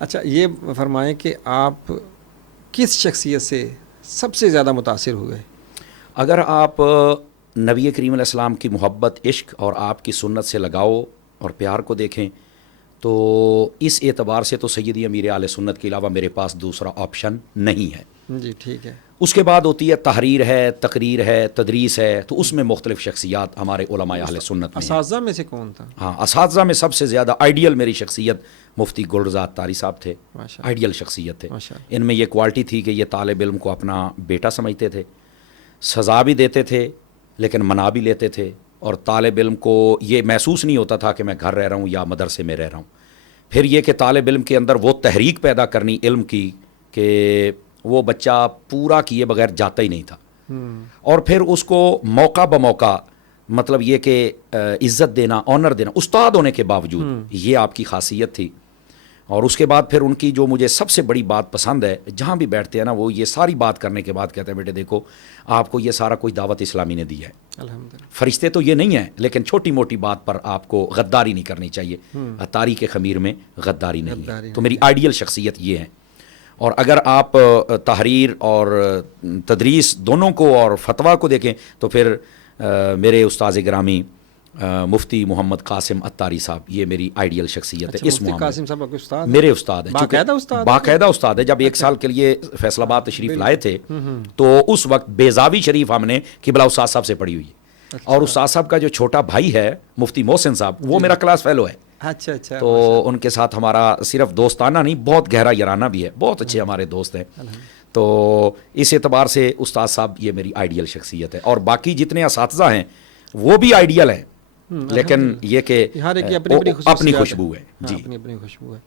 اچھا یہ فرمائیں کہ آپ کس شخصیت سے سب سے زیادہ متاثر ہوئے؟ اگر آپ نبی کریم علیہ السلام کی محبت، عشق اور آپ کی سنت سے لگاؤ اور پیار کو دیکھیں تو اس اعتبار سے تو سیدی امیر اہل سنت کے علاوہ میرے پاس دوسرا آپشن نہیں ہے۔ جی ٹھیک ہے۔ اس کے بعد ہوتی ہے تحریر ہے، تقریر ہے، تدریس ہے، تو اس میں مختلف شخصیات ہمارے علماء اہل سنت میں ہیں۔ اساتذہ میں سے کون تھا؟ ہاں، اساتذہ میں سب سے زیادہ آئیڈیل میری شخصیت مفتی گلرزا عطاری صاحب تھے، ماشاء آئیڈیل شخصیت تھے۔ ماشاء اللہ۔ ان میں یہ کوالٹی تھی کہ یہ طالب علم کو اپنا بیٹا سمجھتے تھے، سزا بھی دیتے تھے لیکن منا بھی لیتے تھے، اور طالب علم کو یہ محسوس نہیں ہوتا تھا کہ میں گھر رہ رہا ہوں یا مدرسے میں رہ رہا ہوں۔ پھر یہ کہ طالب علم کے اندر وہ تحریک پیدا کرنی علم کی کہ وہ بچہ پورا کیے بغیر جاتا ہی نہیں تھا، اور پھر اس کو موقع بموقع مطلب یہ کہ عزت دینا، آنر دینا استاد ہونے کے باوجود، یہ آپ کی خاصیت تھی۔ اور اس کے بعد پھر ان کی جو مجھے سب سے بڑی بات پسند ہے، جہاں بھی بیٹھتے ہیں نا وہ یہ ساری بات کرنے کے بعد کہتے ہیں بیٹے دیکھو آپ کو یہ سارا کوئی دعوت اسلامی نے دی ہے، الحمدللہ۔ فرشتے تو یہ نہیں ہیں لیکن چھوٹی موٹی بات پر آپ کو غداری نہیں کرنی چاہیے، عطاری کے خمیر میں غداری نہیں ہے۔ تو میری آئیڈیل شخصیت یہ ہے۔ اور اگر آپ تحریر اور تدریس دونوں کو اور فتویٰ کو دیکھیں تو پھر میرے استاذ گرامی مفتی محمد قاسم عطاری صاحب، یہ میری آئیڈیل شخصیت ہے۔ اس مفتی قاسم صاحب آپ کے استاد میرے استاد ہیں، باقاعدہ استاد؟ باقاعدہ استاد ہے۔ جب ایک سال کے لیے فیصل آباد تشریف لائے تھے تو اس وقت بیضاوی شریف ہم نے قبلہ استاد صاحب سے پڑھی ہوئی ہے، اور استاد صاحب کا جو چھوٹا بھائی ہے مفتی محسن صاحب، وہ میرا کلاس فیلو ہے۔ اچھا اچھا۔ تو ان کے ساتھ ہمارا صرف دوستانہ نہیں، بہت گہرا یارانہ بھی ہے، بہت اچھے ہمارے دوست ہیں۔ تو اس اعتبار سے استاد صاحب یہ میری آئیڈیل شخصیت ہے، اور باقی جتنے اساتذہ ہیں وہ بھی آئیڈیل ہیں، لیکن یہ کہ ہر ایک کی اپنی خوشبو ہے۔ جی، اپنی خوشبو ہے۔